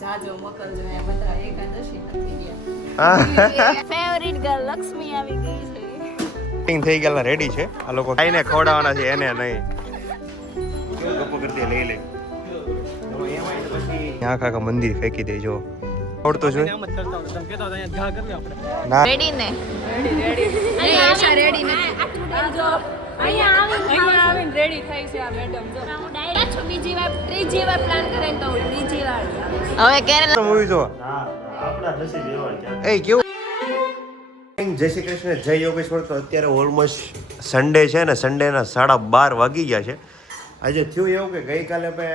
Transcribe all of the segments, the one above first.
જાજો મોકલજો એ બધા એકાદશી નથી ગયા ફેવરિટ ગર્લ લક્ષ્મી આવી ગઈ છે ટિંગ થઈ ગયેલા રેડી છે આ લોકો ખાઈને ખવડાવવાના છે એને નહીં ગપ્પો કરતી લઈ લે આખા મંદિર ફેંકી દેજો આવડતો છે ના રેડી ને રેડી રેડી ને અહીંયા આવીને રેડી થઈ છે આ મેડમ જો હું ડાયરેક્ટ છું બીજી વાર ત્રીજી વાર પ્લાન કરે તો હું ત્રીજી વાર હવે કેરેલા મૂવી જો હા આપણા નસીબ એવા ક્યાં એ કેવું જય શ્રી કૃષ્ણ જય યોગેશ્વર તો અત્યારે ઓલમોસ્ટ સન્ડે છે ને સન્ડેના 12:30 વાગી ગયા છે આજે થયું એવું કે ગઈકાલે અમે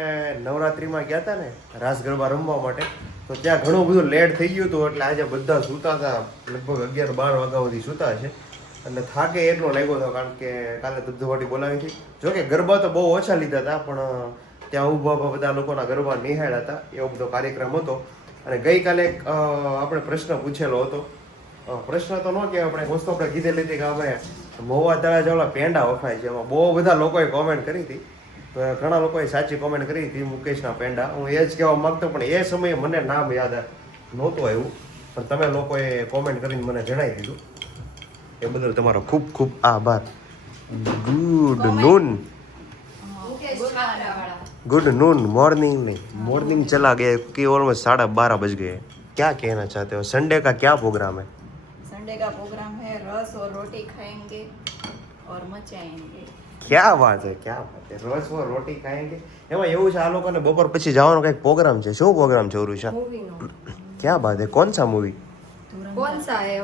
નવરાત્રિમાં ગયા હતા ને રાસ ગરબા રમવા માટે તો ત્યાં ઘણું બધું લેટ થઈ ગયું હતું એટલે આજે બધા સૂતા હતા લગભગ 11-12 વાગ્યા સુધી સૂતા છે અને થાકે એટલો લાગ્યો હતો કારણ કે કાલે ધબધબાટી બોલાવી હતી જોકે ગરબા તો બહુ ઓછા લીધા હતા પણ ત્યાં ઊભા બધા લોકોના ગરબા નિહાળ્યા હતા એવો બધો કાર્યક્રમ હતો અને ગઈકાલે આપણે પ્રશ્ન પૂછેલો હતો પ્રશ્ન તો ન કે આપણે વસ્તુ આપણે કીધેલી હતી કે અમે મોવા તળા જેવડા પેંડા વખણાય છે એમાં બહુ બધા લોકોએ કોમેન્ટ કરી હતી તો ઘણા લોકોએ સાચી કોમેન્ટ કરી હતી મુકેશના પેંડા હું એ જ કહેવા માગતો પણ એ સમયે મને નામ યાદ નહોતું આવ્યું પણ તમે લોકોએ કોમેન્ટ કરીને મને જણાવી દીધું એ બદલ તમારો ખૂબ ખૂબ આભાર good noon good noon morning नहीं मॉर्निंग चला गया कि ऑलमोस्ट 12:30 बज गए क्या कहना चाहते हो संडे का क्या प्रोग्राम है संडे का प्रोग्राम है रस और रोटी खाएंगे और मचाएंगे क्या बात है रस और रोटी खाएंगे એમાં એવું છે આ લોકોને બપોર પછી જવાનો કંઈક પ્રોગ્રામ છે શું પ્રોગ્રામ જરૂર છે क्या बात है कौन सा मूवी कौन सा है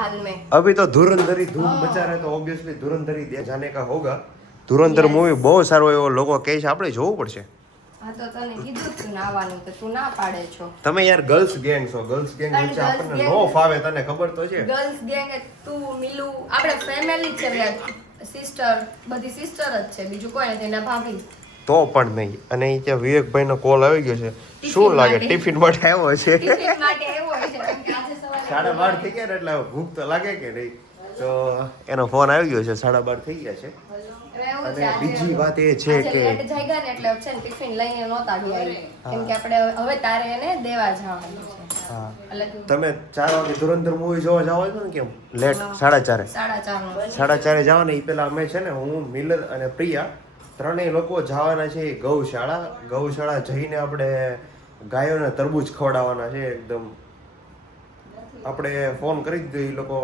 हाल में अभी तो धुरंधरी धूम मचा रहे तो ऑब्वियसली धुरंधरी जाने का होगा ધુરંધર મૂવી બહુ સારો એવો લોકો કહે છે આપણે જોવું પડશે હા તો તને કીધું તું ના આવવાનું તો તું ના પાડે છો તમે યાર ગર્લ્સ ગેંગ છો ગર્લ્સ ગેંગ વચ્ચે આપણને નો ફાવે તને ખબર તો છે ગર્લ્સ ગેંગ તું મિલુ આપણે ફેમિલી છે બે સિસ્ટર બધી સિસ્ટર જ છે બીજું કોઈ નથી એના ભાભી તો પણ નહીં અને એ ત્યાં વિવેકભાઈ નો કોલ આવી ગયો છે શું લાગે ટિફિન માટે આવ્યો છે ટિફિન માટે એવો હોય છે કેમ કે આજે સવારે 12:30 થઈ ગયા ને એટલે ભૂખ તો લાગે કે નહીં તો એનો ફોન આવી ગયો છે 12:30 થઈ ગયા છે અને બીજી વાત એ છે કે લેટ જાગ્યા ને એટલે છે ને ટિફિન લઈને નહોતા ગયા કેમ કે આપણે હવે તારે એને દેવા જવાનું છે હા એટલે તમે 4 વાગે ધુરંધર મૂવી જોવા જાવ છો ને કેમ લેટ 4:30 4:30 જવાના એ પેલા અમે છે ને હું મિલર અને પ્રિયા ત્રણેય લોકો જવાના છે ગૌશાળા જઈને આપણે ગાયોને તરબૂચ ખવડાવવાના છે એકદમ આપણે ફોન કરી દીધો એ લોકો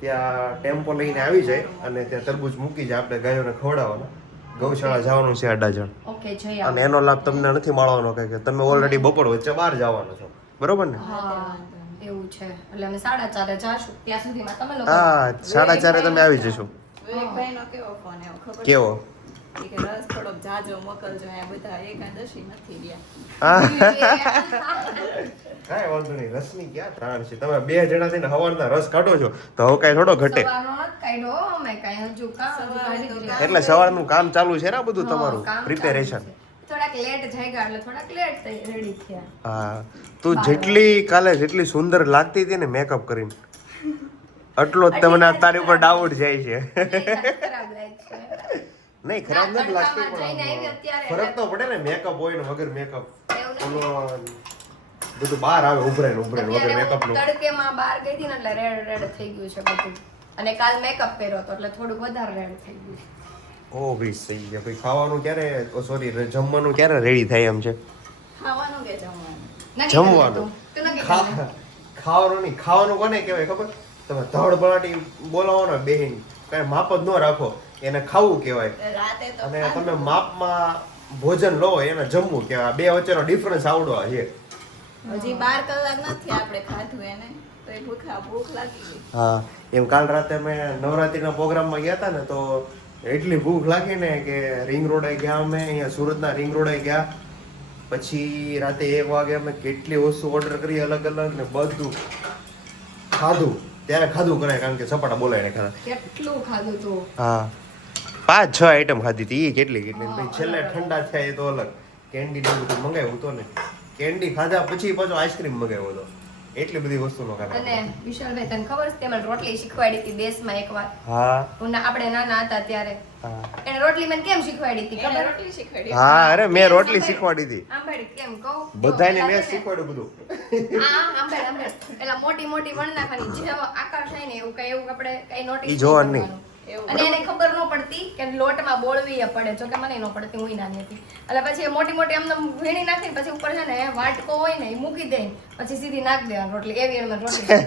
ત્યાં ટેમ્પો લઈને આવી જાય અને ત્યાં તરબૂચ મૂકી જાય આપણે ગાયોને ખવડાવવાના ગૌશાળા જવાનું છે અડાજણ ઓકે જઈ અને એનો લાભ તમને નથી મળવાનો કે તમે ઓલરેડી બપોર વચ્ચે બહાર જવાનો છો બરોબર ને એવું છે એટલે અમે 4:30 જાશું ત્યાં સુધીમાં તમે લોકો હા 4:30 તમે આવી જશો વિવેકભાઈ નો કેવો ફોન આવ્યો ખબર કેવો કે રસ થોડોક જાજો મોકલજો એ બધા એકાદશી નથી ગયા કાંઈ વાંધો નહીં રસની ક્યાં ત્રાણ છે તમે 2 જણા થઈને હવારના રસ કાઢો છો તો હવે કાંઈ થોડો ઘટે સવારનો નથી કાઢ્યો અમે કાંઈ હજુ કાઢી દીધું. એટલે સવારનું કામ ચાલુ છે ને બધું તમારું કામ પ્રિપેરેશન ચાલુ છે. થોડાક લેટ જાગ્યા એટલે થોડાક લેટ થઈ રેડી થયા હા તું જેટલી સુંદર લાગતી હતી ને મેકઅપ કરીને આટલો જ તમને તારી ઉપર ડાઉટ જાય છે ખરાબ લાગશે નહીં ખરાબ નથી લાગતી જઈને આવી પણ અત્યારે ફરક તો પડે ને મેકઅપ હોય ને વગર મેકઅપ એવું નથી. બધું બહાર આવે ઉભરે વગર અત્યારે મેકઅપ હું નું તડકેમાં બહાર ગઈ હતી ને એટલે રેડ થઈ ગયું છે બધું અને કાલ મેકઅપ કર્યો હતો એટલે થોડું વધારે રેડ થઈ ગયું છે. ઓ ભાઈ સહી છે ભાઈ ખાવાનું ક્યારે સોરી જમવાનું ક્યારે રેડી થાય એમ છે ખાવાનું કે જમવાનું નક્કી જમવાનું. તું નક્કી કરી. ખાવાનું નહીં ખાવાનું કોને કહેવાય ખબર તમે ધડ બળાટી બોલાવો બેહીન કાંઈ માપ જ ન રાખો એને ખાવું કહેવાય રાતે તો અને તમે માપમાં ભોજન લો એને જમવું કહેવાય બે વચ્ચેનો ડિફરન્સ આવડવા છે હજી 12 કલાક નથી આપણે ખાધું એને તો એ ભૂખ લાગી ગઈ હા એમ કાલ રાતે અમે નવરાત્રીના પ્રોગ્રામમાં ગયા હતા ને તો એટલી ભૂખ લાગી ને કે રિંગ રોડે ગયા અમે અહીંયા સુરતના રિંગ રોડે ગયા પછી રાતે 1 વાગે અમે કેટલી વસ્તુ ઓર્ડર કરી અલગ અલગ ને બધું ખાધું ત્યારે ખાધું કરાય કારણ કે સપાટા બોલાય ખાધા કેટલું ખાધું તું હા 5-6 આઈટમ ખાધી હતી એ કેટલી પછી છેલ્લે ઠંડા થયા એ તો અલગ કેન્ડી ને બધું મંગાવ્યું તો ને કેન્ડી ખાધા પછી પાછો આઈસ્ક્રીમ મંગાવ્યો હતો એટલી બધી વસ્તુનો કારણે. અને વિશાલભાઈ તને ખબર છે તે મને રોટલી શીખવાડી હતી દેશમાં એકવાર હા આપણે નાના હતા ત્યારે હા એને રોટલી મને કેમ શીખવાડી હતી ખબર રોટલી શીખવાડી હા અરે મેં રોટલી શીખવાડી હતી આંબાડી કેમ કહું બધાને મેં શીખવાડ્યું બધું. એલા મોટી મોટી વણ નાખવાની જેવો આકાર થાય ને એવું આપણે કઈ નોટિસ ઈ જોવાનું નહીં. અને એને ખબર ન પડતી કે લોટમાં બોળવી પડે જો કે મને ન પડતી હું નાની હતી એટલે પછી એ મોટી મોટી એમને વીણી નાખીને પછી ઉપર છે ને વાટકો હોય ને એ મૂકી દે પછી સીધી નાખ દેવાની રોટલી એવી એમાં રોટલી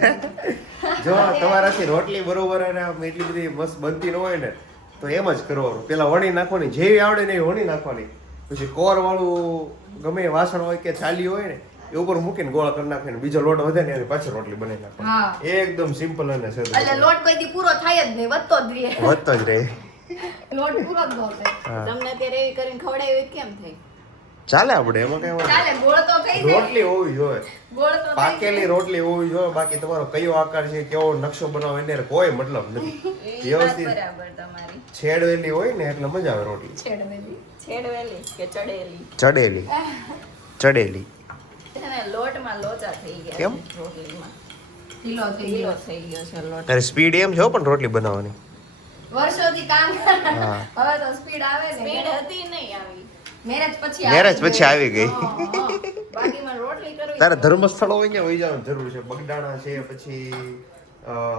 જો તમારાથી રોટલી બરોબર અને આમ એટલી બધી મસ્ત બનતી ન હોય ને તો એમ જ કરવાનું. પેલા વણી નાખવાની જેવી આવડે ને એ વણી નાખવાની પછી કોર વાળું ગમે એ વાસણ હોય કે થાળી હોય ને એ ઉપર મૂકીને ગોળા કરી નાખીને બીજો લોટ વધે ને એની પાછી રોટલી બનાવી નાખવાની. એકદમ સિમ્પલ અને સરળ. એટલે લોટ કોઈ દી પૂરો થાય જ નહીં વધતો જ રહે વધતો જ રહે. લોટ પૂરો જ ન થાય હા તમને અત્યારે એવી કરીને ખવડાવી કેમ થઈ ચાલે આપણે એમાં કઈ વાંધો ચાલે ગોળ તો થઈ નહીં. જાય રોટલી હોવી જોઈએ, ગોળ તો થઈ પાકેલી રોટલી હોવી જોઈએ. બાકી તમારો કયો આકાર છે કેવો નકશો બનાવો એને કોઈ મતલબ નથી. વ્યવસ્થિત બરાબર તમારી છેડવેલી હોય ને એટલે મજા આવે રોટલી. છેડવેલી છેડવેલી કે ચડેલી ચડેલી ચડેલી છે ને લોટમાં લોચા થઈ ગયા કેમ? છે રોટલીમાં ઢીલો થઈ ઢીલો ગયો થઈ ગયો છે લોટ તારે સ્પીડ એમ છે હો પણ રોટલી બનાવવાની. વર્ષોથી કામ કરે. હા. હવે તો સ્પીડ આવે ને સ્પીડ હતી નહીં આવી મેરેજ પછી મેરેજ પછી આવી ગઈ. બાકી મને રોટલી કરવી તારે ધર્મસ્થળ હોય ને વહી જવાની જરૂર છે. બગડાણા છે, પછી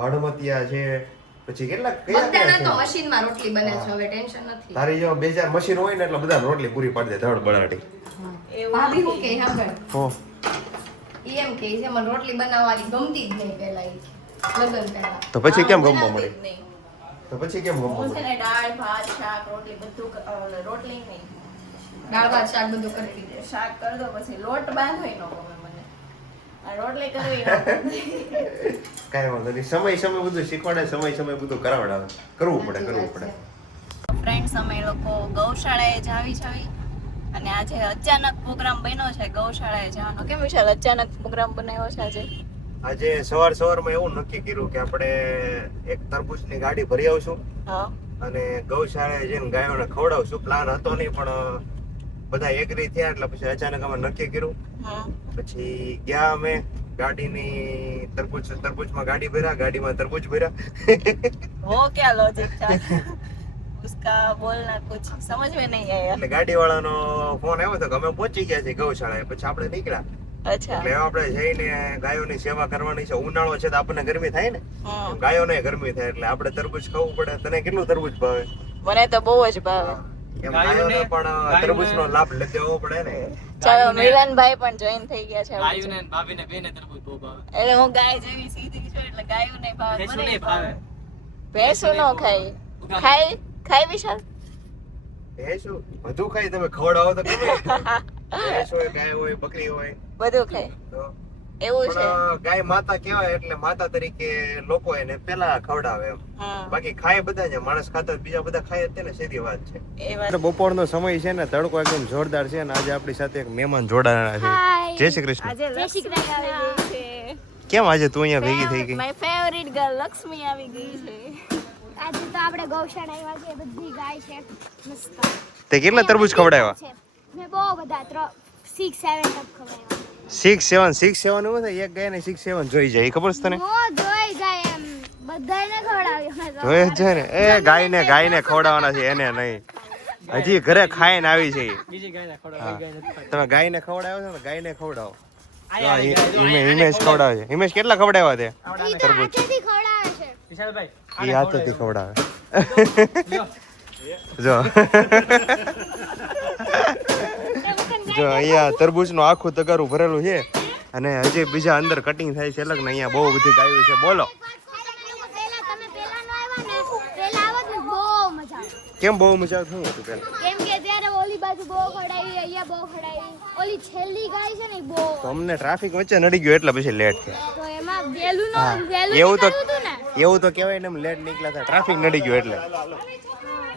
હળમતિયા છે, પછી કેટલા કયા બગદાણા તો કયા છે? મશીનમાં રોટલી બને છે હવે ટેન્શન નથી તારી જો 2000 મશીન હોય ને એટલે બધા રોટલી પૂરી પાડી દે ધડ બડાટી. એવું ભાભી હું કે સાંભળ હો ઈ એમ કે છે મને રોટલી બનાવવાની ગમતી જ નહીં પહેલા ઈ લગન પહેલા તો પછી કેમ હા, ગમવા બનાવતી મળે? જ નહીં. તો પછી કેમ ગમવા હું છે મળે? ને દાળ ભાત શાક રોટલી બધું રોટલી નહીં દાળ ભાત શાક બધું કરતી હતી. શાક કરી દો પછી લોટ બાંધોય ન ગમે મને આ રોટલી કરવી ન ગમે. કાંઈ વાંધો નહીં. સમય બધું શીખવાડે, સમય બધું કરાવડાવે. કરવું પડે. ફ્રેન્ડ્સ અમે લોકો ગૌશાળાએ જાવી છવી અને આજે અચાનક પ્રોગ્રામ બન્યો છે ગૌશાળાએ જવાનો. કેમ વિશાલ અચાનક પ્રોગ્રામ બનાવ્યો છે આજે? આજે સવારમાં એવું નક્કી કર્યું કે આપણે એક તરબૂચની ગાડી ભરી આવશું હા અને ગૌશાળાએ જઈને ગાયોને ખવડાવશું. પ્લાન હતો નહીં પણ બધા એગ્રી થયા એટલે પછી અચાનક અમે નક્કી કર્યું. હમ. પછી ગયા અમે ગાડીની તરબૂચમાં ગાડી ભર્યા, ગાડીમાં તરબૂચ ભર્યા. वो क्या लॉजिक था उसका बोलना कुछ समझ में नहीं आया. એટલે ગાડી વાળાનો ફોન આવ્યો તો કે અમે પહોંચી ગયા છીએ ગૌશાળાએ. પછી આપણે નીકળ્યા अच्छा એટલે આપણે જઈને ગાયોની સેવા કરવાની છે. ઉનાળો છે તો આપણને ગરમી થાય ને, હમ. ગાયોને ગરમી થાય એટલે આપણે તરબૂચ ખાવું પડે. તને કેટલું તરબૂચ ભાવે? મને તો બહુ જ ભાવે. એમ ગાયોને પણ તરબૂચનો લાભ લેવો પડે ને. ચાલો મિલનભાઈ પણ જોઈન થઈ ગયા છે ગાયુને અને ભાભીને બેને તરબૂચ બહુ ભાવે. એટલે હું ગાય જેવી સીધી છું એટલે ગાયું નહીં ભાવે ભેંસું મને નહીં ભાવે. ભેંસું ન ખાય ખાય વિશાલ ભેંસું બધું ખાઈ તમે ખવડાવો તો ગમે. ભેંસ હોય, ગાય હોય, બકરી હોય બધું ખાય તો એવું છે. પણ ગાય માતા કહેવાય એટલે માતા તરીકે લોકો એને પેલા ખવડાવે એમ. હમ. બાકી ખાય બધા છે, માણસ ખાતા બીજા બધા ખાય જ ને, સીધી વાત છે. એ વાત બપોરનો સમય છે ને, તડકો એકદમ જોરદાર છે અને આજે આપણી સાથે એક મહેમાન જોડાણા છે. જય શ્રી કૃષ્ણ. આજે લક્ષ્મી આવી ગઈ છે. કેમ આજે તું અહીંયા ભેગી થઈ ગઈ? માય ફેવરિટ ગર્લ લક્ષ્મી આવી ગઈ છે. આજે તો આપણે ગૌશાળા આવ્યા છે બધી ગાય છે મસ્ત તે કેટલા તરબૂચ ખવડાવ્યા? છે. મેં બહુ બધા 6-7 ટપ ખવડાવ્યા 6-7 એવું થાય એક ગાયને 6-7 જોઈ જાય એ ખબર છે તને? મો જોઈ જાય એમ બધાને ખવડાવ્યો મેં તો. જોઈ જ છે ને એ ગાયને ખવડાવવાના છે, એને નહીં. હજી ઘરે ખાઈને આવી છે ઈ. બીજી ગાયને ખવડાવો, હા. એક ગાય નથી ખાતી. તમે ગાયને ખવડાવો છો ને, ગાયને ખવડાવો. આયા આવી ગાય. હિમેશ ખવડાવે છે. હિમેશ કેટલા ખવડાવ્યા તે? ઈ તો હાથેથી ખવડાવે છે વિશાલભાઈ, એ આને હાથેથી ખવડાવો. ખવડાવે. લ્યો. જો જો અહીંયા તરબૂચનું આખું તગારું ભરેલું છે અને હજી બીજા અંદર કટિંગ થાય છે. અલગ ને અહીંયા બહુ બધી ગાયો છે. બોલો પહેલા તમે પહેલા નો આવ્યા ને પહેલા આવત ને બહુ મજા આવે કેમ બહુ મજા આવતી? શું હતું પેલા? કેમ કે ત્યારે ઓલી બાજુ બહુ ખવડાવી અહીંયા બહુ ખવડાવી ઓલી છેલ્લી ગાય છે ને ઈ બહુ તો અમને ટ્રાફિક વચ્ચે નડી ગયો એટલે પછી લેટ થયા. તો એમાં વેલું નો હા. વેલું એવું તો નીકળ્યું હતું ને એવું તો કહેવાય ને, એમ લેટ નીકળ્યા હતા, ટ્રાફિક નડી ગયો એટલે.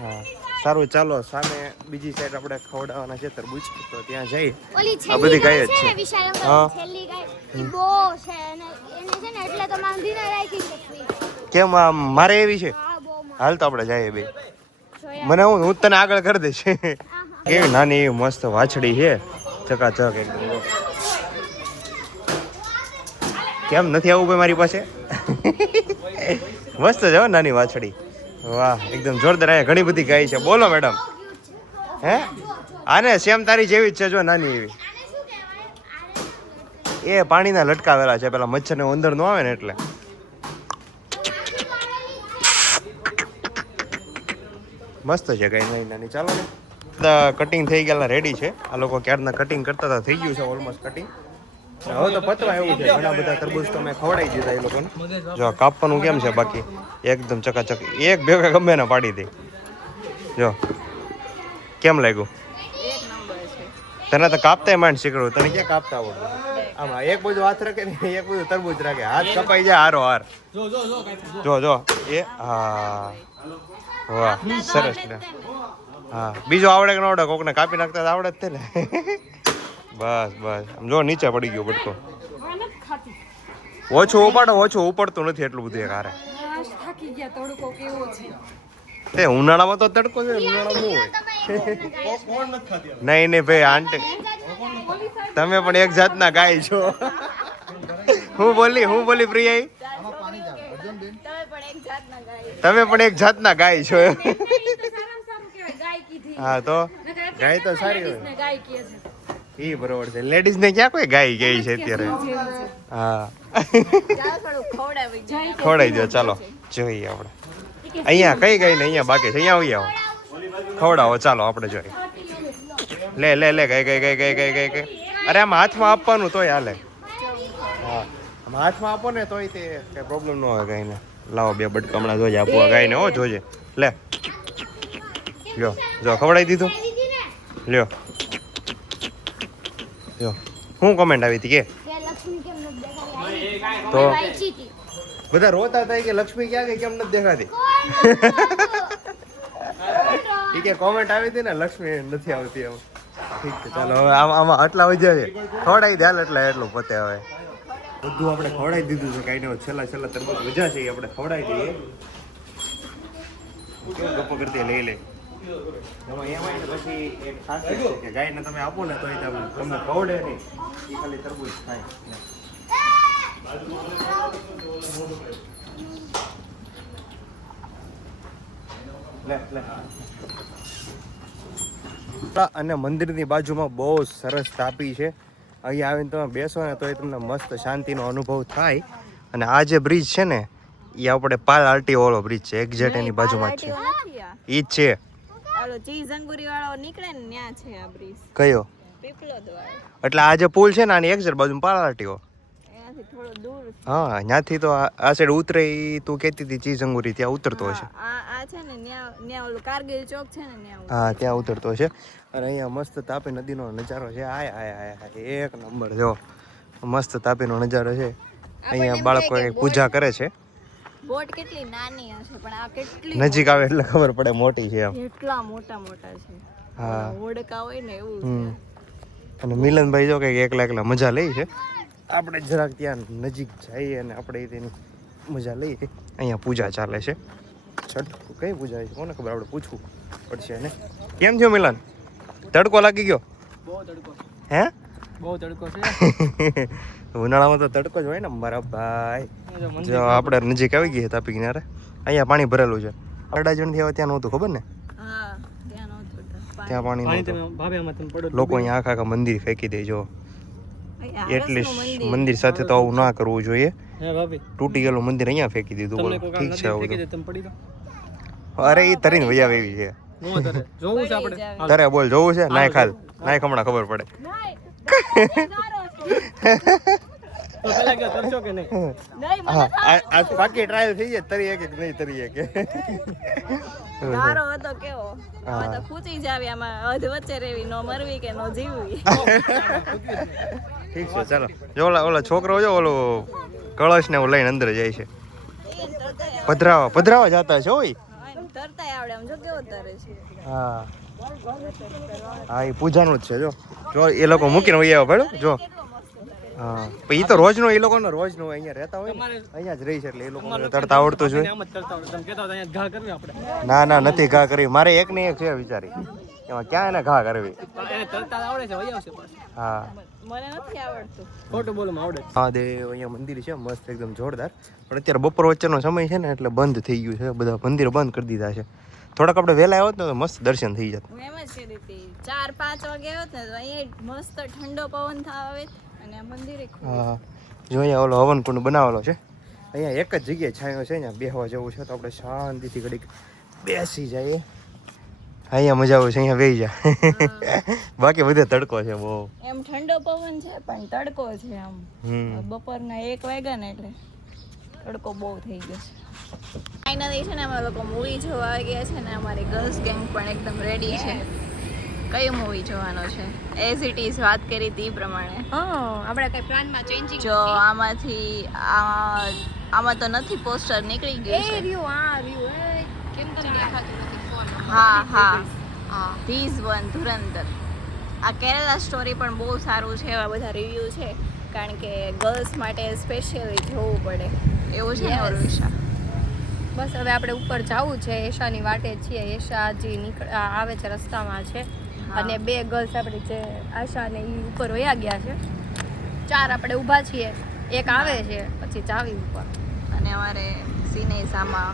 હા સારું, ચાલો સામે બીજી સાઈડ આપણે ખવડાવવાના છે તરબૂચ, તો ત્યાં જઈ. ઓલી આ બધી છેલ્લી ગાય ગાય જ છે છે. ને વિશાલ અંકલ, હા. છેલ્લી ગાય ઈ બહુ છે અને એને છે ને એટલે તો બાંધીને રાખી શકવી. કેમ આમ મારે એવી છે? હા બહુ મસ્ત હાલ તો આપણે જઈએ બે. જોયા. મને હું તને આગળ કરી દઈશ. કેવી નાની એવી મસ્ત વાછડી છે, ચકાચક એકદમ. કેમ નથી આવવું ભાઈ મારી પાસે? મસ્ત છે હો નાની વાછડી. વાહ એકદમ જોરદાર. અહીંયા ઘણી બધી ગાય છે. બોલો મેડમ. હે આને સેમ તારી જેવી જ છે જો નાની એવી. એ પાણીના લટકાવેલા છે પેલા મચ્છર ને અંદર નો આવે ને એટલે. મસ્ત છે ગાય નાની નાની. ચાલો ને કટિંગ થઈ ગયેલા રેડી છે. આ લોકો ક્યારના કટિંગ કરતા હતા થઈ ગયું છે ઓલમોસ્ટ કટિંગ. હવે તો પતવા એવું છે. ઘણા બધા તરબૂચ તો મેં ખવડાવી દીધા એ લોકોને. જો કાપવાનું કેમ છે બાકી એકદમ ચકાચક એક ભેગા ગમે ને પાડી દે. જો કેમ લાગ્યું? એક નંબર છે. તને તો કાપતા માંડ શીખડું. તને ક્યાં કાપતા આવડતું? આમાં એક બધું હાથ રાખે ને એક બધું તરબૂચ રાખે. હાથ કપાઈ જાય હારો હાર. જો જો એ હા વાહ સરસ ને. હા બીજો આવડે કે ન આવડે? કોકને કાપી નાખતા આવડે જ તે ને. બસ બસ આમ જો નીચે પડી ગયો બટકો. ઓછું ઉપાડો ઓછું ઉપડતું નથી એટલું બધું એક હારે. તે ઉનાળામાં તો તડકો છે. ઉનાળામાં હોય નહીં નહીં ભાઈ આંટી તમે પણ એક જાતના ગાય છો. હું બોલી પ્રિયા તમે પણ એક જાતના ગાય છો. હા તો ગાય તો સારી હોય. ઈ બરોબર છે. લેડીઝ ને ક્યાં કોઈ ગાય ગઈ છે અત્યારે. હા ખવડાવી દો. ચાલો જોઈએ આપણે અહીંયા કઈ ગઈ ને અહીંયા બાકી છે. અહીંયા આવી આવો ખવડાવો. ચાલો આપણે જોઈએ. લે લે લે ગઈ ગઈ ગઈ ગઈ ગઈ ગઈ ગઈ. અરે આમ હાથમાં આપવાનું તોય હાલે. હા આમ હાથમાં આપો ને તોય તે કઈ પ્રોબ્લેમ ન હોય ગાયને. લાવો બે બટકા હમણાં જોજે આપવા ગાયને. હો જોજે લે લ્યો જો ખવડાવી દીધું. લ્યો જો શું કમેન્ટ આવી હતી કે લક્ષ્મી કેમ નથી દેખાતી? તો વાંચી હતી. બધા રોતા હતા કે લક્ષ્મી ક્યાં ગઈ કેમ નથી દેખાતી? ઈ કે કોમેન્ટ આવી હતી ને લક્ષ્મી નથી આવતી. એમ ઠીક છે ચાલો હવે આમાં આટલા વધ્યા છે. ખવડાવી દે હાલ એટલું પતે. હવે બધું આપણે ખવડાવી દીધું છે. કાંઈ નહીં છેલ્લા તરબૂચ વધ્યા છે એ આપણે ખવડાવી દઈએ. કેવું ગપ્પો કરતી લઈ લે. એમાં પછી એક ખાસિયત છે કે ગાયને તમે આપો ને તો તમને ખવડે નહીં. એ ખાલી તરબૂચ ખાય. અને મંદિરની બાજુમાં બહુ સરસ તાપી છે. અહીં આવીને તમે બેસો ને તો તમને મસ્ત શાંતિનો અનુભવ થાય. અને આ જે બ્રિજ છે ને એ આપણે પાલ આરટી વાળો બ્રિજ છે. એક્ઝેક્ટ એની બાજુમાં જ છે. ઈ જ છે. ઓલો ચીઝ અંગુરી વાળો નીકળે ને ત્યાં છે આ બ્રિજ. કયો? પીપલોદ વાળો. એટલે આ જે પુલ છે ને આની એક્ઝેક્ટ બાજુમાં પાલ આરટીઓ. એનાથી થોડો દૂર. હા ત્યાંથી તો આ સાઈડ ઉતરે. ઈ તું કહેતી હતી ચીઝ અંગુરી ત્યાં ઉતરતો હશે. આ છે ને ત્યાં ઓલું કારગિલ ચોક છે ને ત્યાં. હા ત્યાં ઉતરતો હશે. અને અહીંયા મસ્ત તાપી નદીનો નજારો છે. આય આય આય એક નંબર. જો મસ્ત તાપીનો નજારો છે. અહીંયા બાળકો પૂજા કરે છે. બોટ કેટલી નાની હશે પણ આ કેટલી નજીક આવે એટલે ખબર પડે મોટી છે એમ. એટલા મોટા મોટા છે. હા હોડકા હોય ને એવું છે. અને મિલનભાઈ જો કઈક એકલા મજા લઈ છે. આપણે જરાક ત્યાં નજીક જઈએ અને આપણે તેની મજા લઈએ. અહીંયા પૂજા ચાલે છે. છઠ કઈ પૂજા છે કોને ખબર? આપણે પૂછવું પડશે ને. કેમ થયો મિલન? તડકો લાગી ગયો? બહુ તડકો. હે બહુ તડકો છે. ઉનાળામાં તો તડકો જ હોય ને મારા ભાઈ. જો આપણે નજીક આવી ગઈ તાપી કિનારે. અહીંયા પાણી ભરેલું છે. અડાજણથી આવે ત્યાં નહોતું ખબર ને? હા ત્યાં નહોતું. ત્યાં પાણી નહોતું. ભાભી આમાં તમે પડો. લોકો અહીંયા આખા મંદિર ફેંકી દે. જો અહીંયા એટલી મંદિર સાથે તો આવું ના કરવું જોઈએ. હે ભાભી તૂટી ગયેલું મંદિર અહીંયા ફેંકી દીધું. બોલો ઠીક છે આવું તો. તમે પડી દો. અરે એ તરીને વૈયા એવી છે. નો તરે જોવું છે આપણે. તારે બોલ જોવું છે? નાય ખાલ નાય હમણાં ખબર પડે. તો પેલા કે કરશો કે નહીં? હા આજ પાકી ટ્રાયલ થઈ જાય. તરી એક નહીં તરી એક. ગારો હતો કેવો. હવે તો ખૂચી જાવી આમાં અધ વચ્ચે રેવી નો મરવી કે નો જીવવી. ઠીક છે ચાલો. જો ઓલા છોકરો જો ઓલો કળશ ને લઈને અંદર જાય છે. પધરાવા જતા છે. ઓય તરતાય આવડે આમ જો કેવો તરે છે. હા હા એ પૂજાનું જ છે. જો એ લોકો મૂકીને વહી આવે ભેડો જો. હા પણ એ તો રોજનો એ લોકોનો રોજનો અહીંયા રહેતા હોય ને અહીંયા જ રહી છે એટલે એ લોકો તરતા આવડતું છે. આમ જ કરતા આવડે. તમે કહેતા હતા અહીંયા ઘા કરવી આપણે. ના નથી ઘા કરી. મારે એક ને એક છે વિચારી. એમાં ક્યાં એને ઘા કરવી. એને તરતા આવડે છે વહી આવશે પાછું. હા મને નથી આવડતું. ખોટું બોલવામાં આવડે. મહાદેવ અહીંયા મંદિર છે મસ્ત એકદમ જોરદાર. પણ અત્યારે બપોર વચ્ચેનો સમય છે ને એટલે બંધ થઈ ગયું છે, બધા મંદિર બંધ કરી દીધા છે. થોડાક આપણે વહેલા આવ્યો તો મસ્ત દર્શન થઈ જત. હું એમ જ કહેતી હતી 4-5 વાગે આવ્યો ને તો અહીંયા મસ્ત ઠંડો પવન આવે અને આ મંદિરે ખુલ્લું. હા જો અહીંયા ઓલો હવન કુંડ બનાવેલો છે. અહીંયા એક જ જગ્યાએ છાંયો છે, અહીંયા બેહવા જેવું છે તો આપણે શાંતિથી ઘડીક બેસી જઈએ. અહીંયા મજા આવે છે, અહીંયા બેસી જાય. બાકી બધે તડકો છે બહુ. એમ ઠંડો પવન છે પણ તડકો છે આમ. બપોરના 1 વાગ્યા ને એટલે તડકો બહુ થઈ ગયો છે. ફાઇનલી છે ને અમે લોકો મૂવી જોવા આવી ગયા છે ને અમારી ગર્લ્સ ગેંગ પણ એકદમ રેડી છે. કયું મૂવી જોવાનો છે? એઝ ઇટ ઇઝ વાત કરી હતી એ પ્રમાણે. આપણે કઈ પ્લાનમાં ચેન્જિંગ જો આમાં તો નથી, પોસ્ટર નીકળી ગયું છે. કેમ તમને દેખાતું નથી ફોન? હા ધીઝ વન ધુરંધર. આ કેરલા સ્ટોરી પણ બહુ સારું છે, એવા બધા રિવ્યૂ છે, કારણ કે ગર્લ્સ માટે સ્પેશિયલી જોવું પડે એવું છે ને ઓરવિશા. બસ હવે આપણે ઉપર જવું છે, એશાની વાટે છીએ. એશા હજી આવે છે, રસ્તામાં છે. અને 2 ગર્લ્સ આપણે જે આશા ને એ ઉપર વયા ગયા છે. 4 આપણે ઊભા છીએ, એક આવે છે, પછી ચાવી ઉપર. અને અમારે સિનેસામાં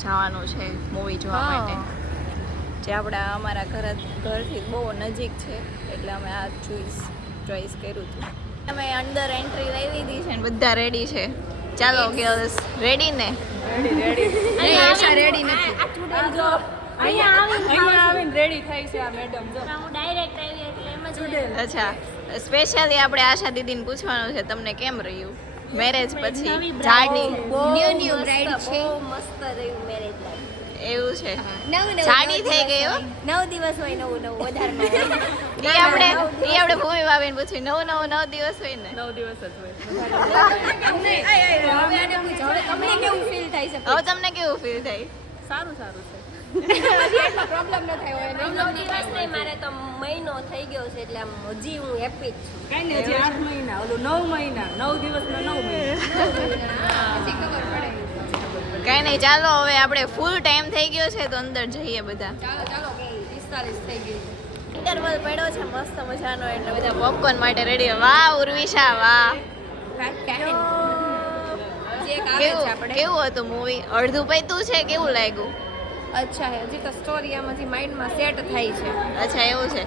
જવાનું છે મૂવી જોવા માટે, જે અમારા ઘરથી બહુ નજીક છે, એટલે અમે આ ચોઈસ કર્યું હતું. અમે અંદર એન્ટ્રી લઈ લીધી છે ને બધા રેડી છે. ચાલો ગર્લ્સ, રેડી ને? આશા રેડી નથી. અહીંયા આવીને રેડી થાય છે આ મેડમ. જો હું ડાયરેક્ટ આવી એટલે એમ જ અચ્છા, સ્પેશિયલી આપણે આશા દીદીને પૂછવાનું છે તમને કેમ રહ્યું મેરેજ પછી? જાડી ન્યુ બ્રાઇડ છે. મસ્ત રહ્યું મેરેજ લાઈફ. એવું છે? જાડી થઈ ગઈ હો. 9 દિવસ હોય નવું વધારે એ આપણે ભૂમિ ભાભીને પૂછ્યું, નવ દિવસ હોય ને? 9 દિવસ જ હોય. તમને કેવું ફીલ થાય છે? હવે તમને કેવું ફીલ થાય? સારું છે. પ્રોબ્લેમ ન થાય હોય. 9 દિવસ નહીં, મારે તો મહિનો થઈ ગયો છે એટલે આમ હજી હું હેપી જ છું. કઈ નહીં, હજી 8 મહિના, ઓલું 9 મહિના, 9 દિવસના 9 મહિના. પછી ખબર પડે. કઈ નહીં, ચાલો હવે આપણે ફૂલ ટાઈમ થઈ ગયો છે તો અંદર જઈએ બધા. ચાલો 45 થઈ ગઈ. ઇન્ટરવલ પડ્યો છે મસ્ત મજાનો, એટલે બધા પોપકોર્ન માટે રેડી. વાહ ઉર્વિશા, વાહ. કેવું હતું મૂવી? અડધું પૈતું છે, કેવું લાગ્યું? અચ્છા, હજી તો સ્ટોરી આમાંથી માઇન્ડમાં સેટ થાય છે. અચ્છા એવું છે.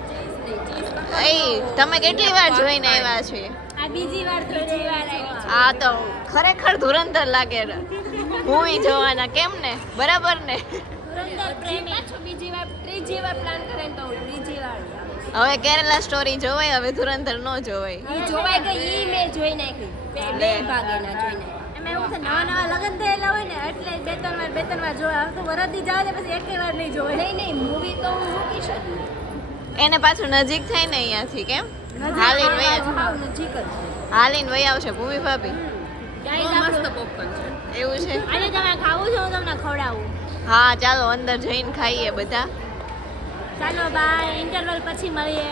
તમે કેટલી વાર જોઈને આવ્યા છો? આ બીજી વાર ત્રીજી વાર આવી. આ તો ખરેખર ધુરંધર લાગે મૂવી જોવાના. કેમ ને? બરાબર ને? ધુરંધર પ્રેમી પાછું બીજી વાર ત્રીજી વાર પ્લાન કરે તો હું ત્રીજી વાર આવીશ. હવે કેરલા સ્ટોરી જોવાય, હવે ધુરંધર ન જોવાય. ઈ જોવાઈ ગઈ, ઈ મેં જોઈ નાખી. બે ભાગેના જોઈ નાખી. એમાં એવું છે, નવા લગ્ન થયેલા હોય ને એટલે 2-3 વાર જોવા. તો વરદી જાવ ને પછી એકે વાર નહીં જોવાય. નહીં મૂવી તો હું મૂકી શકું. એને પાછું નજીક થાય ને અહીંયાથી. કેમ? હાલીને વયા હાવ નજીક જ છે. હાલીને વયા આવશે ભૂમિ ભાભી. મસ્ત પોપકોર્ન છે. એવું છે? અને તમે ખાવું છો હું તમને ખવડાવું. હા ચાલો અંદર જઈને ખાઈએ બધા. ચાલો બાય, ઇન્ટરવલ પછી મળીએ.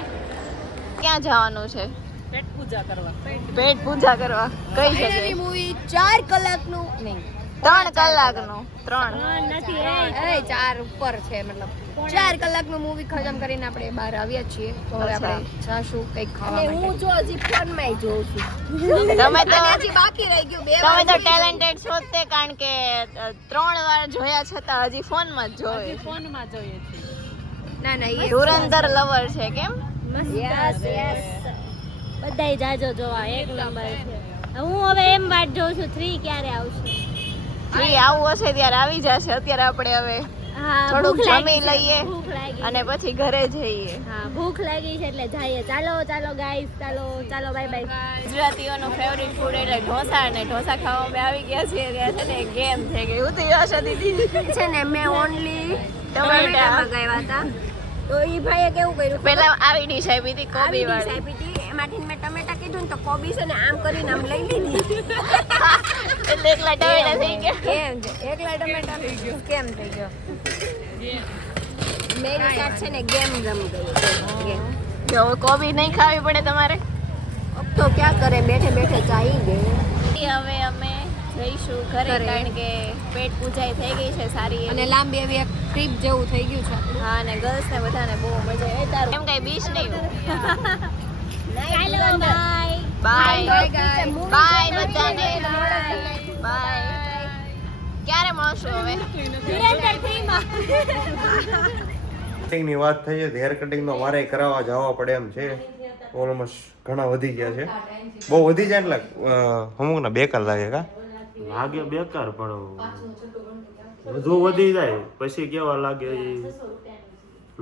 ક્યાં જવાનું છે? પેટ પૂજા કરવા. પેટ પૂજા કરવા. કઈ જગ્યાએ? મૂવી 4 કલાકનું નહીં, 3 કલાકનું. 3 નથી એ 4 ઉપર છે. મતલબ 4 કલાકનું મૂવી ખતમ કરીને આપણે બહાર આવ્યા છીએ. તો હવે આપણે જાશું કંઈક ખાવા માટે. હું જો હજી ફોનમાં જોઉં છું. તમે તો હજી બાકી રહી ગયું 2 તમે તો ટેલેન્ટેડ છો જ તે, કારણ કે 3 વાર જોયા છતાં હજી ફોનમાં જ જોવે. ફોનમાં જોઈએ છીએ. ના એ ધુરંધર લવર છે કેમ? યસ બધાય જાજો જોવા એક નંબર છે. હું હવે એમ વાટ જોઉં છું 3 ક્યારે આવશે. 3 આવું હશે ત્યારે આવી જશે. અત્યારે આપણે હવે હા થોડુંક ભૂખ લાગી જમી છે, લઈએ ભૂખ લાગી અને પછી ઘરે જઈએ. હા ભૂખ લાગી છે એટલે જઈએ. ચાલો ગાઈસ, ચાલો બાય બાય. ગુજરાતીઓનું ફેવરિટ ફૂડ એટલે ઢોસા, અને ઢોસા ખાવા અમે આવી ગયા છીએ. ત્યાં છે ને ગેમ થઈ ગઈ. હું તો આશા દીદી છે ને મેં ઓનલી ટમેટા મંગાવ્યા હતા. તો ઈ ભાઈએ કેવું કર્યું? પેલા આવી ડીશ આપી હતી કોબી વાળી. આપી હતી, એમાંથી મેં ટમેટા કીધું ને તો કોબી છે ને આમ કરીને આમ લઈ લીધી. એટલે એકલા ટમેટા થઈ ગયા. કેમ છે? એકલા ટમેટા કેમ થઈ ગયો? મેરી સાથે છે ને ગેમ રમી ગઈ. જો કોબી નહીં ખાવી પડે તમારે. अब तो क्या करे, बैठे बैठे चाहिए गए. હવે અમે જઈશું ઘરે ઘરે. કારણ કે પેટ પૂજાઈ થઈ ગઈ છે સારી અને એવી. લાંબી એવી એક ટ્રીપ જેવું થઈ ગયું છે આપણું. હા અને ગર્લ્સ ને બધાને બહુ મજા આવે તારું એમ કઈ બીચ નહીં ચાલો બાય બાય guys. બાય બધાને બાય ક્યારે મળશું હવે ધુરંધર 3 માં કટિંગની વાત થઈ છે હેર કટિંગમાં મારે કરાવવા જવા પડે એમ છે ઓલમોસ્ટ ઘણા વધી ગયા છે બહુ વધી જાય એટલે અમુક ને બેકાર લાગે કા લાગે બેકાર પણ વધુ વધી જાય પછી કેવા લાગે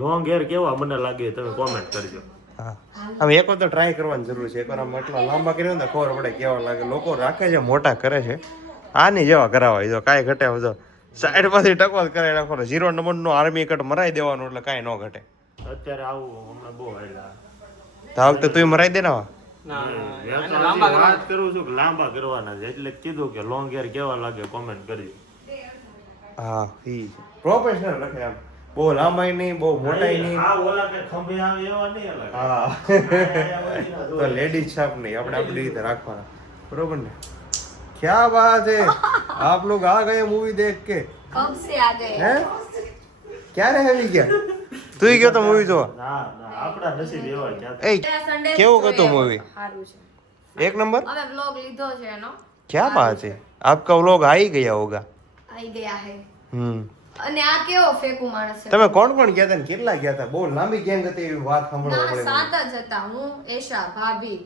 લોંગ હેર કેવા મને લાગે તમે કોમેન્ટ કરજો. હા હવે એક વાર તો ટ્રાય કરવાની જરૂર છે એકવાર આમ એટલા લાંબા કર્યા ને ખબર પડે કેવા લાગે લોકો રાખે છે મોટા કરે છે આની જેવા કરાવાય જો કાંઈ ઘટે તો સાઈડ માંથી ટકો જ કરાવી નાખો 0 નંબરનો આર્મી કટ મરાઈ દેવાનું એટલે કાંઈ ન ઘટે અત્યારે આવું હમણાં બહુ હાલ્યા. તો આ વખતે તું મરાઈ દે ને મેં તો હજી વાત કરું છું કે લાંબા કરવાના છે એટલે જ કીધું કે લોંગ હેર કેવા લાગે કોમેન્ટ કરજો. હા ઈ પ્રોફેશનલ રાખે આમ બહુ લાંબાઈ નહીં બહુ મોટાઈ નહીં આ ઓલા કે ખંભે આવે એવા નહીં અલગ. હા તો લેડીઝ છાપ નહીં આપણે આપણી રીતે રાખવાના બરોબર ને क्या बात है आप लोग आ गए मूवी देख के કબ સે આ ગયે हैं ક્યારે આવી ગયા તું ગયો તો મૂવી જોવા ના ના આપણા નસીબ એવા ક્યાં એ કેવું હતું મૂવી સારું છે એક નંબર અમે વ્લોગ લીધો છે એનો क्या बात है आपका व्लॉग आ ही गया होगा આવી ગયા હે हम्म અને આ કેવો ફેકુ માણસ છે તમે કોણ કોણ ગયા હતા ને કેટલા ગયા હતા બહુ લાંબી ગેંગ હતી એવી વાત સાંભળવા ના મળે સાત જ હતા હું એશા ભાભી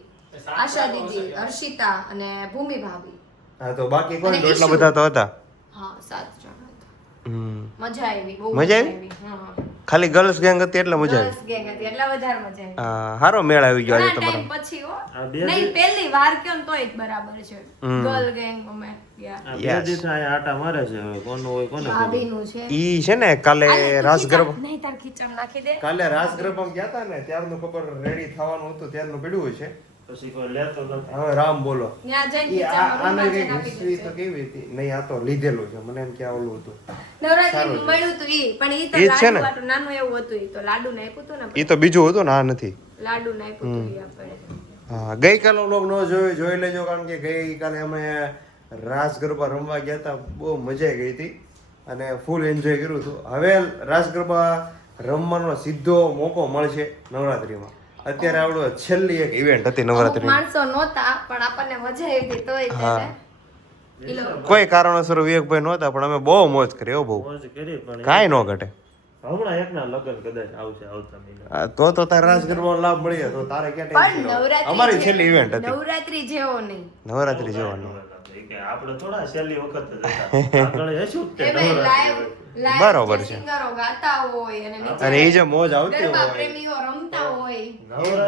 આશા દીદી હર્ષિતા અને ભૂમિ ભાભી હા તો બાકી કોણ અને તો એટલા ઈશુ. બધા તો હતા હા 7 જણ હતા હમ મજા આવી બહુ મજા આવી? હા ખાલી ગર્લ્સ ગેંગ હતી એટલે મજા ગર્લ્સ ગેંગ હતી એટલે વધારે મજા આવી આવી હારો મેળ આવી ગયો આજે ઘણા તમારો ટાઈમ પછી હો આ બે નહીં પહેલી વાર કયો ને તોય જ બરાબર છે હમ. ગર્લ ગેંગ અમે ગયા આ Yes. બે દિવસ અહીંયા આટા મારે છે હવે કોનું હોય કોને ખબર. ભાભીનું છે ઈ છે ને કાલે રાસ ગરબા નહીં તાર ખીચમ નાખી દે કાલે રાસ ગરબામાં ગયા હતા ને ત્યારનું ખબર રેડી થવાનું હતું ત્યારનું પડ્યું છે પછી કોઈ લેતો નથી. હવે રામ બોલો ત્યાં જઈને ઈ ખીચામાં આને રૂમાલ કઈ છે નાખી હિસ્ટ્રી તો દીધું છે. કેવી હતી નહીં આ તો લીધેલું છે મને એમ કે ઓલું હતું નવરાત્રી મળ્યું તું ઈ પણ ઈ તો ઈ જ છે ને? લાડુ આટલું નાનું એવું હતું ઈ તો લાડુ નાખ્યું હતું ને ઈ તો બીજું હતું ને આ નથી લાડુ નાખ્યું હતું ઈ આપણે હા ગઈકાલે લોગ ન જોયું જોઈ લેજો કારણ કે ગઈકાલે અમે રાસ ગરબા રમવા ગયા હતા બહુ મજા ગઈ હતી અને ફૂલ એન્જોય કર્યું હતું હવે રાસ ગરબા રમવાનો સીધો મોકો મળશે નવરાત્રીમાં અત્યારે આપણું છેલ્લી એક ઇવેન્ટ હતી અમુક નવરાત્રી માણસો નહોતા પણ આપણને મજા આવી હતી તોય હા. ઈ લોકો કોઈ કારણોસર વિવેકભાઈ નહોતા પણ અમે બહુ મોજ કરી હો બહુ મોજ કરી પણ કાંઈ ન ઘટે હમણાં એકના લગ્ન કદાચ આવશે આવતા મહિના. હા, તો તારે રાસ ગરબાનો લાભ મળી જાય તો તારે ક્યાં પણ ટેન્શન હોય? નવરાત્રી અમારી છેલ્લી ઇવેન્ટ હતી નવરાત્રી જેવો નહીં નવરાત્રી જોવાનું એ કે આપણે થોડા છેલ્લી વખત જ હતા. આગળ હશું જ તે એમાં નવરાત્રી લાઈવ હોય. બરોબર છે. સિંગરો ગાતા હોય અને નીચે અને એ જે મોજ આવતી ગરબા હોય પ્રેમીઓ રમતા હોય એ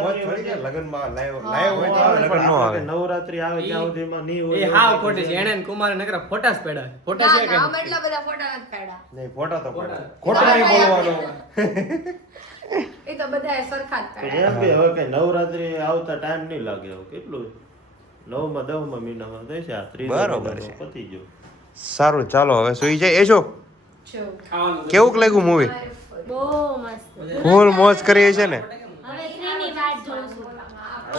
મોજ થોડી કે લગનમાં લાઈવ લાઈવ હોય તો આવે, લગન ન આવે આપણે નવરાત્રી આવે ત્યાં સુધીમાં નહીં હોય એ હાવ ખોટી છે એને ને કુમારે નકરા ફોટા જ પડ્યા ફોટા ના છે ના કે અમે એટલા બધા ફોટા નથી પાડ્યા નહીં ફોટા તો પડે ખોટું નહીં બોલવાનું એ તો બધાએ સરખા જ તો પાડ્યા એમ કે હવે કઈ નવરાત્રી આવતા ટાઈમ નહીં લાગે હવે કેટલું 9માં 10માં મહિનામાં થશે આ 30 બરોબર છે. પતી ગયો. સારું ચાલો હવે સુઈ જાય એ શું જો ખાવાનું કેવું લાગ્યું મૂવી બહુ મસ્ત ફૂલ મોજ કરી છે ને હવે 3 ની વાટ જોઉં છું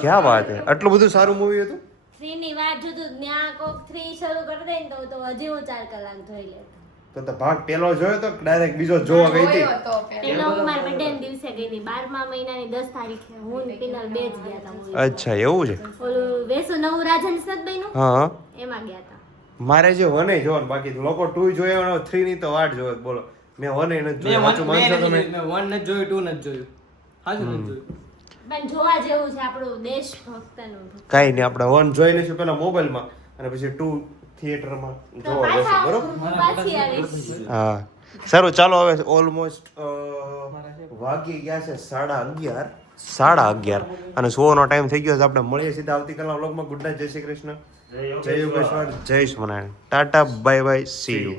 ક્યાં વાત હે આટલું બધું સારું મૂવી હતું 3 ની વાટ જોતું ત્યાં કોક 3 શરૂ કરી દે ને તો હજી હું 4 કલાક જોઈ લેત તો ભાગ પેલો જોયો તો ડાયરેક્ટ બીજો જોવા ગઈ હતી જોયો તો પેલા. પેલો હું મારા બર્થડે ના દિવસે ગઈ હતી 12મા મહિનાની 10 તારીખે હું ને પિનલ બે જ ગયા હતા movie. અચ્છા એવું છે ઓલું વેસુ નવું રાજન સદભાઈનું હા એમાં ગયા હતા મારે જે વને જોવાનું બાકી લોકો 2 જોયા 3 ની તો વાટ જોવે બોલો મેં વને નથી જોયું સાચું માનશો તમે મેં 1 નથી જોયું 2 નથી જોયું હાજુ નથી જોયું પણ જોવા જેવું છે આપણું દેશભક્તનું કાંઈ નહીં આપણે 1 જોઈ લઈશું પેલા મોબાઈલમાં અને પછી 2 થિયેટરમાં તો જોવા જશું પાછા બરોબર પાછી આવીશ હા સારું ચાલો હવે ઓલમોસ્ટ વાગી ગયા છે 11:30 અને 100 નો ટાઈમ થઈ ગયો છે આપણે મળીએ સીધા આવતીકાલના વ્લોગમાં ગુડ નાઇટ જય શ્રી કૃષ્ણ જય યોગેશ્વર જય Swaminarayan tata bye bye see you